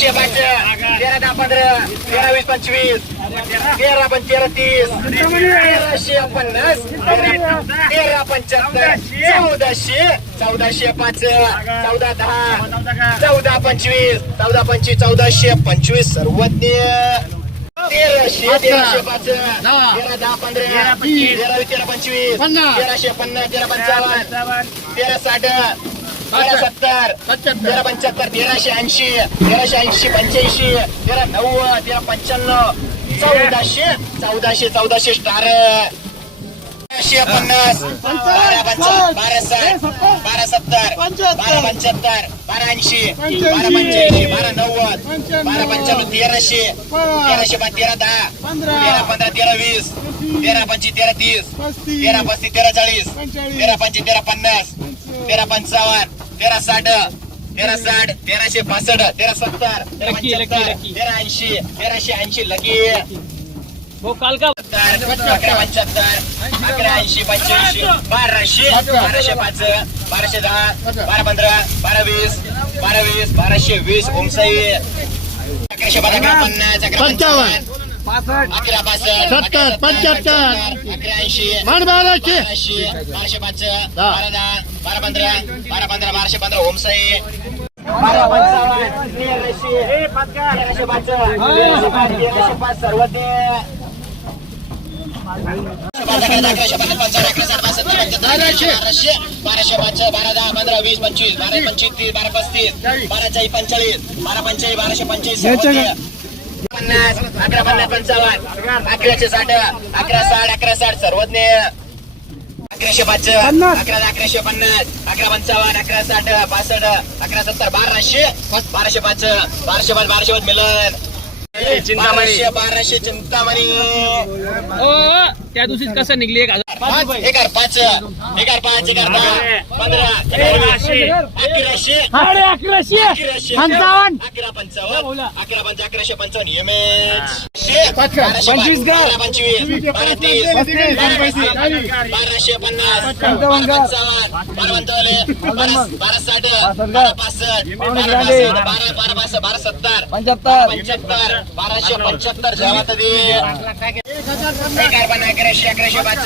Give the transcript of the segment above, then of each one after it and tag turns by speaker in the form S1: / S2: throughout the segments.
S1: पाचशे पाचशे. तेरा दहा पंधरा. तेरा वीस पंचवीस. तेरा पण तेरा तीस. तेराशे पन्नास. तेरा पंच्याहत्तर. चौदाशे. चौदाशे पाच. चौदा दहा. चौदा पंचवीस. चौदा पंचवीस चौदाशे पंचवीस सर्वज्ञ. तेराशे तेराशे पाच. तेरा दहा पंधरा. तेरा तेरा पंचवीस. तेराशे पन्नास तेरा पंचावन्न. तेरा साठ. तेरा सत्तर तेरा पंच्याहत्तर तेराशे ऐंशी तेराशे ऐंशी पंच्याऐंशी तेरा नव्वद तेरा पंच्याण्णव चौदाशे चौदाशे चौदाशे स्टार पन्नास बारा पंचावन्न बारा साठ बारा सत्तर बारा पंच्याहत्तर बारा ऐंशी बारा पंच्याऐंशी बारा नव्वद बारा पंच्याण्णव तेराशे तेराशे तेरा दहा तेरा पंधरा तेरा वीस तेरा पंचवीस तेरा तीस तेरा पस्तीस तेरा चाळीस तेरा पंचवीस तेरा पन्नास तेरा पंचावन्न तेरा साठ तेरा साठ तेराशे पासष्ट तेरा सत्तर तेरा पंच्याहत्तर तेरा ऐंशी तेराशे ऐंशी लगी
S2: हो काल का?
S1: अकरा पंच्याहत्तर अकरा ऐंशी पंच्याऐंशी बाराशे बाराशे पाच बाराशे दहा बारा पंधरा बारा वीस बारा वीस बाराशे वीस ओमसाई. अकराशे बारा अकरा पन्नास अकरा पंचावन्न. अकरा पासष्ट.
S3: सत्तर, पंच्याहत्तर.
S1: अकरा ऐंशी.
S3: मान बाराशे
S1: बाराशे बाराशे पाच बारा दहा. बारा पंधरा बारा पंधरा बाराशे पंधरा ओमसाई. बारा पंचावन्न तेराशे तेराशे पाच तेराशे पाच तेराशे पाच सर्व ते बाराशे. बाराशे. पाच बारा दहा पंधरा वीस पंचवीस. बारा पंचवीस तीस बारा पस्तीस. बारा चाळीस पंचाळीस बारा पंचाळीस बाराशे पंचवीस पन्नास अकरा पन्नास पंचावन्न अकराशे साठ अकरा साठ अकरा साठ सर्वज्ञ. अकराशे पाच अकरा अकराशे पन्नास अकरा पंचावन्न अकरा साठ पासष्ट अकरा सत्तर बाराशे बाराशे पाच बाराशे पाच बाराशे पाच मिलन. बाराशे बाराशे चिंतामणी.
S2: हो त्या दिवशीच कसं निघली? एक हजार
S1: पाच एकार पाच एकार अकराशे. अकराशे
S3: पंचावन्न.
S1: अकरा पंचावन्न. अकरा पंच अकराशे पंचावन्न. एम एच
S3: पंचवीस
S1: पंचवीस. बारा तीस. बाराशे पन्नास. पंचावन्न बारा पंचावन्न. बारा बारा साठ. बारा पासष्ट. बारा बारा बारा पासष्ट. बारा सत्तर. पंच्याहत्तर. बाराशे पंच्याहत्तर. जेव्हा एक एकार अकराशे अकराशे पाच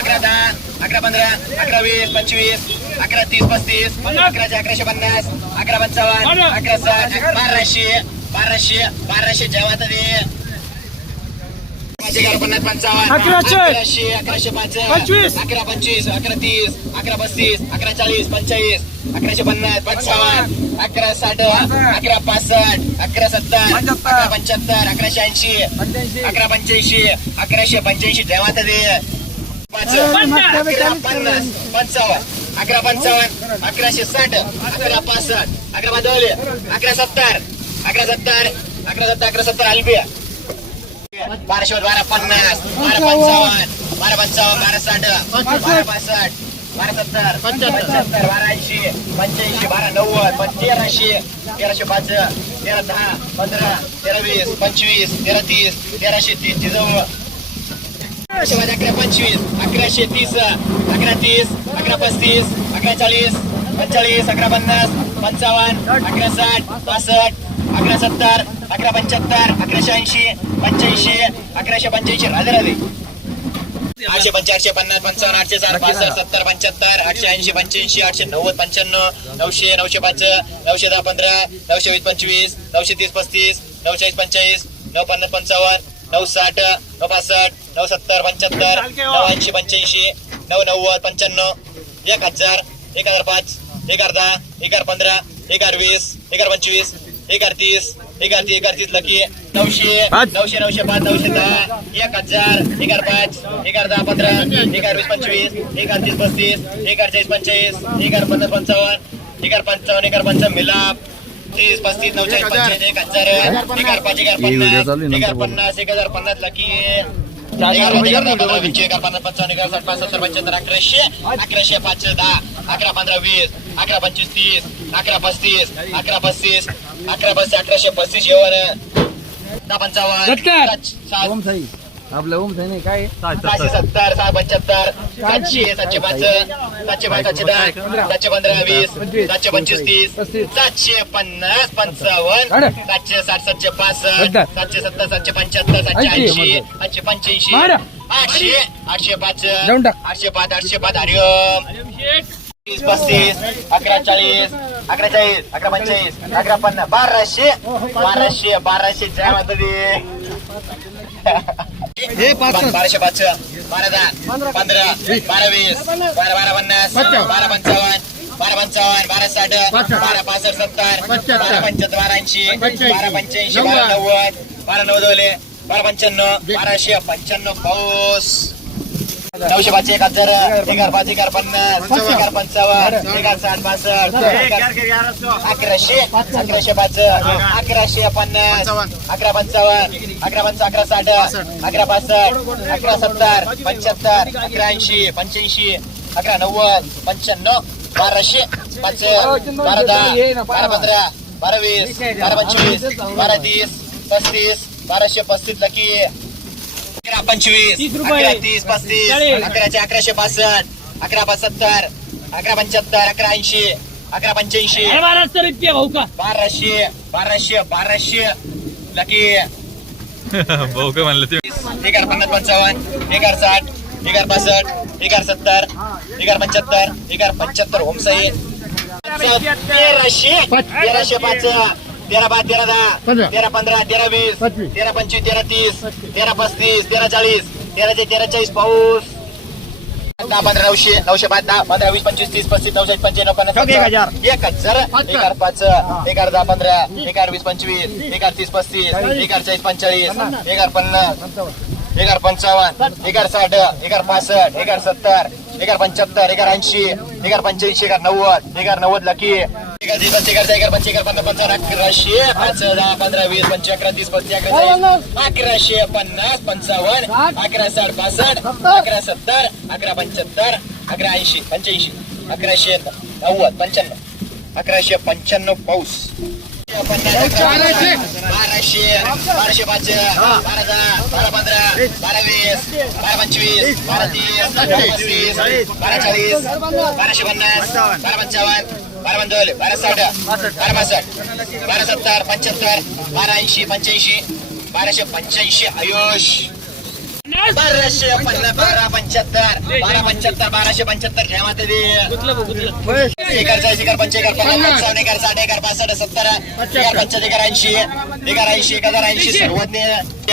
S1: अकरा दहा अकरा पंधरा अकरा वीस पंचवीस अकरा तीस पस्तीस अकराशे अकराशे पन्नास अकरा पंचावन्न अकरा साठ बाराशे बाराशे बाराशे जेव्हा तरी पाच एकार पन्नास पंचावन्न
S3: अकराशे.
S1: अकराशे
S3: पंचवीस.
S1: अकरा पंचवीस अकरा तीस अकरा पस्तीस अकरा चाळीस पंचेचाळीस अकराशे पन्नास पंचावन्न अकरा साठ अकरा पासष्ट अकरा सत्तर अकरा पंच्याहत्तर अकराशे ऐंशी अकरा पंच्याऐंशी अकराशे पंच्याऐंशी जेव्हा तरी अकरा पन्नास पंचावन्न अकरा पंचावन्न अकराशे साठ अकरा पासष्ट अकरा बदवले अकरा सत्तर अकरा सत्तर अकरा सत्तर अकरा सत्तर अल्बी बाराशे बारा पन्नास बारा पंचावन्न बारा पंचावन्न बारा साठ बारा पासष्ट बारा सत्तर पंच्याहत्तर. बारा ऐंशी पंच्याऐंशी बारा नव्वद तेराशे तेराशे पाच तेरा दहा पंधरा तेरा वीस पंचवीस तेरा तीस तेराशे तीस जवळ. अकरा पंचवीस अकराशे तीस अकरा तीस अकरा पस्तीस अकरा चाळीस पंचाळीस अकरा पन्नास पंचावन्न अकरा साठ पासष्ट अकरा सत्तर अकरा पंच्याहत्तर अकराशे ऐंशी पंच्याऐंशी अकराशे पंच्याऐंशी राधे राधे. आठशे पंच्याऐंशी पन्नास पंचावन्न आठशे साठ पासष्ट सत्तर पंच्याहत्तर आठशे ऐंशी पंच्याऐंशी आठशे नव्वद पंच्याण्णव नऊशे नऊशे पाच नऊशे दहा पंधरा नऊशे वीस पंचवीस नऊशे तीस पस्तीस नऊशे वीस पंचेचाळीस नऊ पन्नास पंचावन्न नऊ साठ नऊ पासष्ट नऊ सत्तर पंच्याहत्तर नऊ ऐंशी पंच्याऐंशी नऊ नव्वद पंच्याण्णव एक हजार एक हजार पाच एक हजार दहा एक हजार पंधरा एक हजार वीस एक हजार पंचवीस एक हजार तीस एक हजार तीस लकी नऊशे नऊशे नऊशे पाच नऊशे दहा एक हजार एक हजार पाच एक हजार दहा पंधरा एक हजार वीस पंचवीस एक हजार तीस पस्तीस एक हजार चाळीस पंचेचाळीस एक हजार पन्नास पंचावन्न एक हजार पंचावन्न एक हजार पंचावन्न मिलाप तीस पस्तीस नऊचाळीस पंचेचाळीस एक हजार एक हजार पाच एक हजार पन्नास एक हजार पन्नास एक हजार पन्नास लकी अकराशे अकराशे पाच दहा अकरा पंधरा वीस अकरा पंचवीस तीस अकरा पस्तीस अकरा पस्तीस अकरा पस्तीस अकराशे पस्तीस दहा पंचावन्न
S4: आपलं ओम सैनिक काय?
S1: सहाशे सत्तर सहा पंच्याहत्तर सातशे सातशे पाच सातशे पाच सातशे दहा सातशे पंधरा वीस सातशे पंचवीस तीस सातशे पन्नास पंचावन्न सातशे साठ सातशे पासष्ट सातशे सत्तर सातशे पंच्याहत्तर सातशे ऐंशी. आठशे पंच्याऐंशी आठशे आठशे पाच. आठशे पाच आठशे पाच हरिओम. पस्तीस अकरा चाळीस अकरा चाळीस अकरा पंचेचाळीस अकरा पन्नास बाराशे बाराशे बाराशे जय माता दी बाराशे पाच बारा दहा पंधरा बारा वीस बारा बारा पन्नास बारा पंचावन्न बारा पंचावन्न बारा साठ बारा पासष्ट सत्तर बारा पंच्याहत्तर बारा ऐंशी बारा पंच्याऐंशी बारा नव्वद बारा नव्वद बारा पंच्याण्णव बाराशे पंच्याण्णव पाऊस. नऊशे पाच एक हजार एगार पाच एगार पन्नास एगार पंचावन्न एगार साठ पासष्ट अकराशे अकराशे पाच अकराशे पन्नास अकरा पंचावन्न अकरा पंच अकरा साठ अकरा पासष्ट अकरा सत्तर पंच्याहत्तर अकरा ऐंशी पंच्याऐंशी अकरा नव्वद पंच्याण्णव बाराशे पाच बारा दहा बारा पंधरा बारा वीस बारा पंचवीस बारा तीस पस्तीस बाराशे पस्तीस लकी. अकरा पंचवीस
S2: तीस रुपये.
S1: अकरा तीस पस्तीस. अकराचे अकराशे पासष्ट अकरा पाच सत्तर अकरा पंच्याहत्तर अकरा ऐंशी अकरा पंच्याऐंशी.
S2: का?
S1: बाराशे बाराशे बाराशे. लकी
S5: भाऊ काय म्हणलं ते?
S1: एगार पन्नास पंचावन्न एगार साठ एगार पासष्ट एगार सत्तर एगार पंच्याहत्तर एगार पंच्याहत्तर होमसाई. तेराशे तेराशे पाच. तेरा पाच तेरा दहा तेरा पंधरा तेरा वीस तेरा पंचवीस तेरा तीस तेरा पस्तीस तेरा चाळीस तेराचे तेरा चाळीस पाऊस दहा पंधरा नऊशे नऊशे पाच दहा पंधरा वीस पंचवीस तीस पस्तीस नऊशे पंच्याण्णव पन्नास एक हजार एक हजार एगार पाच एगार दहा पंधरा एगार वीस पंचवीस एगार तीस पस्तीस एगार चाळीस पंचेचाळीस एगार पन्नास एगार पंचावन्न एगार साठ एगार पासष्ट एगार सत्तर एगार पंच्याहत्तर एगार ऐंशी एगार पंच्याऐंशी एगार नव्वद एगार नव्वद लकी अकराशे पाच दहा पंधरा वीस पंचवीस अकरा तीस अकराशे पन्नास पंचावन्न अकरा साठ पासष्ट अकरा सत्तर अकरा पंच्याहत्तर अकरा ऐंशी पंच्याऐंशी अकराशे नव्वद पंच्याण्णव अकराशे पंच्याण्णव पाऊस. बाराशे बाराशे पाच बारा दहा बारा पंधरा बारा वीस बारा पंचवीस बारा तीस बारा चाळीस बाराशे पन्नास बारा पंचावन्न बारा पंचावन्न बारा साठ बारा पासष्ट बारा सत्तर पंच्याहत्तर बारा ऐंशी पंच्याऐंशी बाराशे पंच्याऐंशी आयुष बाराशे पन्नास बारा पंच्याहत्तर. बारा पंच्याहत्तर बाराशे पंच्याहत्तर जय माता दी
S2: गुतलं. भाऊ, गुतलं
S1: एकर चाळीस एकर पंच एकर पन्नास पंचावन्न एकर साठ एकर पासष्ट सत्तर. एकर पंच्याहत्तर एकर ऐंशी. एकर ऐंशी एक हजार ऐंशी सर्वज्ञ.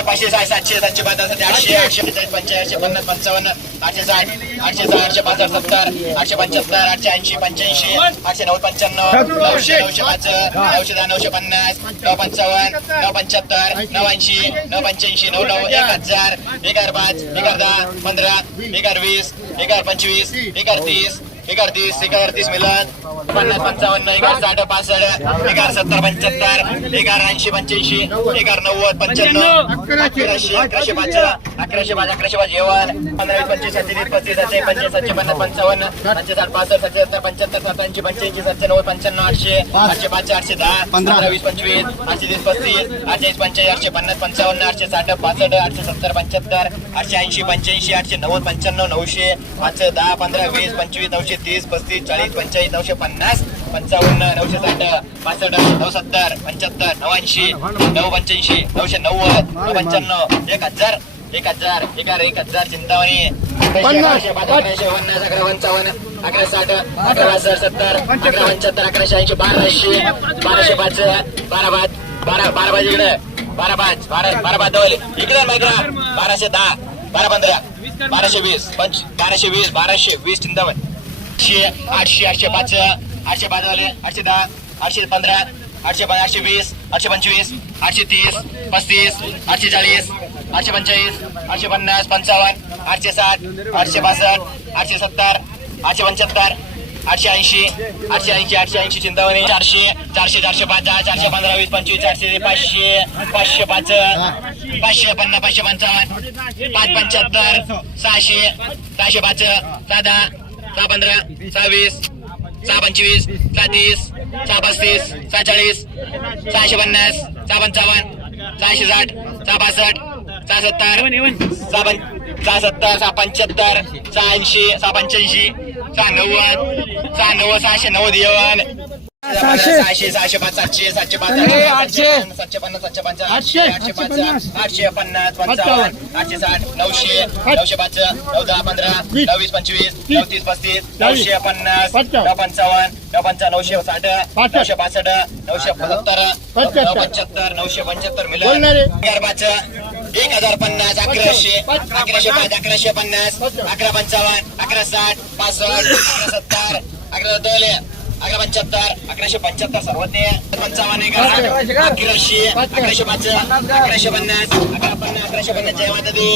S1: पाचशे सहा सातशे सातशे पन्नास आठशे आठशे. पंच्याऐंशी पन्नास पंचावन्न आठशे साठ आठशे सहा आठशे पासष्ट सत्तर आठशे पंच्याहत्तर आठशे ऐंशी पंच्याऐंशी आठशे नव्वद पंच्याण्णव नऊशे नऊशे पाच नऊशे दहा नऊशे पन्नास नऊ पंचावन्न नऊ पंच्याहत्तर नऊ ऐंशी नऊ पंच्याऐंशी नऊ नऊ एक हजार एगार पाच एगार दहा पंधरा एगार वीस एगार पंचवीस एगार तीस एगार तीस एगार तीस मिलन. पन्नास पंचावन्न एगार साठ पासष्ट एगार सत्तर पंच्याहत्तर एगार ऐंशी पंच्याऐंशी एगार नव्वद पंच्याण्णव अकराशे अकराशे पाच अकराशे पाच अकराशे पाच जेवण. पंधरा वीस पंचवीस सातशे तीस पस्तीस सातशे पंचवीस सातशे पन्नास पंचावन्न सातशे साठ पासष्ट सातशे सत्तर पंच्याहत्तर सत्याऐंशी पंच्याऐंशी सातशे नव्वद पंच्याण्णव आठशे आठशे पाच आठशे दहा पंधरा. वीस पंचवीस आठशे तीस पस्तीस आठशे वीस पंचेचाळीस आठशे पन्नास पंचावन्न आठशे साठ पासष्ट आठशे सत्तर पंच्याहत्तर आठशे ऐंशी पंच्याऐंशी आठशे नव्वद पंच्याण्णव नऊशे पाच दहा पंधरा वीस पंचवीस नऊशे तीस पस्तीस चाळीस पंचेचाळीस नऊशे पन्नास पंचावन्न नऊशे साठ पासष्ट नऊ सत्तर पंच्याहत्तर नऊऐंशी नऊ पंच्याऐंशी नऊशे नव्वद नऊ पंच्याण्णव एक हजार एक हजार एकार एक हजार चिंतावणी अकराशे पाच अकराशे पन्नास अकरा पंचावन्न अकरा साठ अकरा सत्तर अकरा पंच्याहत्तर अकराशे ऐंशी बाराशे बाराशे पाच बारा पाच बारा बारा पाच इकडे. बारा पाच बारा बारा पाच दवले इकडे मायक्रा बाराशे दहा बारा पंधरा बाराशे वीस पंच बाराशे वीस बाराशे वीस चिंतावण आठशे आठशे आठशे पाच आठशे पाच वाले आठशे दहा आठशे पंधरा आठशे आठशे वीस आठशे पंचवीस आठशे तीस पस्तीस आठशे चाळीस आठशे पंचेचाळीस आठशे पन्नास पंचावन्न आठशे साठ आठशे पासष्ट आठशे सत्तर आठशे पंच्याहत्तर आठशे ऐंशी आठशे ऐंशी आठशे ऐंशी चिंतावणी चारशे चारशे चारशे पाच दहा चारशे पंधरा वीस पंचवीस चारशे पाचशे पाचशे पाच पाचशे पन्नास पाचशे पंचावन्न पाच पंच्याहत्तर सहाशे सहाशे पाच सहा दहा सहा पंधरा सहा वीस सहा पंचवीस सहा तीस सहा पस्तीस सहा चाळीस सहाशे पन्नास सहा पंचावन्न सहाशे साठ सहा पासष्ट सहा सत्तर सहा सहा सत्तर सहा पंच्याहत्तर सहा ऐंशी सहा पंच्याऐंशी सहा नव्वद सहा नव्वद सहाशे नव्वद येवन सहाशे. सहाशे पाच सातशे सातशे पाच आठशे सातशे पन्नास सातशे पंचावन्न
S3: आठशे,
S1: आठशे पाच आठशे पन्नास. पंचावन्न आठशे साठ नऊशे नऊशे पाच नऊ दहा पंधरा
S3: वीस.
S1: नऊ वीस पंचवीस नऊ तीस पस्तीस. नऊशे पन्नास
S3: पंचावन्न.
S1: नऊ पंचावन्न नऊ पंचावन्न नऊशे साठ. नऊशे पासष्ट नऊशे सत्तर
S3: पंच्याहत्तर.
S1: नऊ पंच्याहत्तर नऊशे पंच्याहत्तर मिळाल.
S3: बोलणारे.
S1: एक हजार पन्नास अकराशे अकराशे पाच अकराशे पन्नास अकरा पंचावन्न. अकरा साठ पासष्ट अकरा सत्तर अकरा दोले अकरा पंच्याहत्तर अकराशे पंच्याहत्तर सर्व ते पंचावन्न एक. अकराशे अकराशे पाच अकराशे पन्नास अकरा पन्नास अकराशे पन्नास जय माता दी.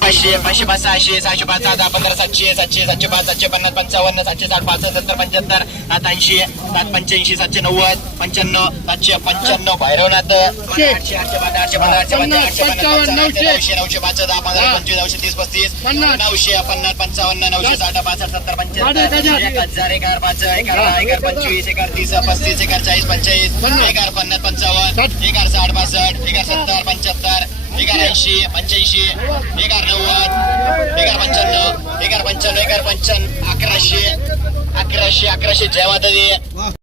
S1: पाचशे पाचशे पाच सहाशे सहाशे पाच सहा दहा पंधरा सातशे सातशे सातशे पाच सातशे पन्नास पंचावन्न सातशे साठ पासष्ट सत्तर पंच्याहत्तर सात ऐंशी सात पंच्याऐंशी सातशे नव्वद पंच्याण्णव सातशे पंच्याण्णव भैरवनाथ आठशे आठशे पाच आठशे पंधरा आठशे पंधरा आठशे पन्नास पंचावन्न नऊशे नऊशे पाच दहा पंधरा पंचवीस नऊशे तीस पस्तीस. नऊशे पन्नास पंचावन्न नऊशे साठ पासष्ट सत्तर पंच्याहत्तर
S3: एक हजार.
S1: एक हजार पाच एक हजार एक हजार पंचवीस एक हजार तीस पस्तीस एक हजार चाळीस
S3: पन्नास.
S1: एक हजार पन्नास पंचावन्न. एक हजार साठ पासष्ट एक हजार सत्तर पंच्याहत्तर एगार ऐंशी पंच्याऐंशी एगार नव्वद एगार पंच्याण्णव एगार पंच्याण्णव एगार पंच्याण्णव अकराशे अकराशे अकराशे जय माता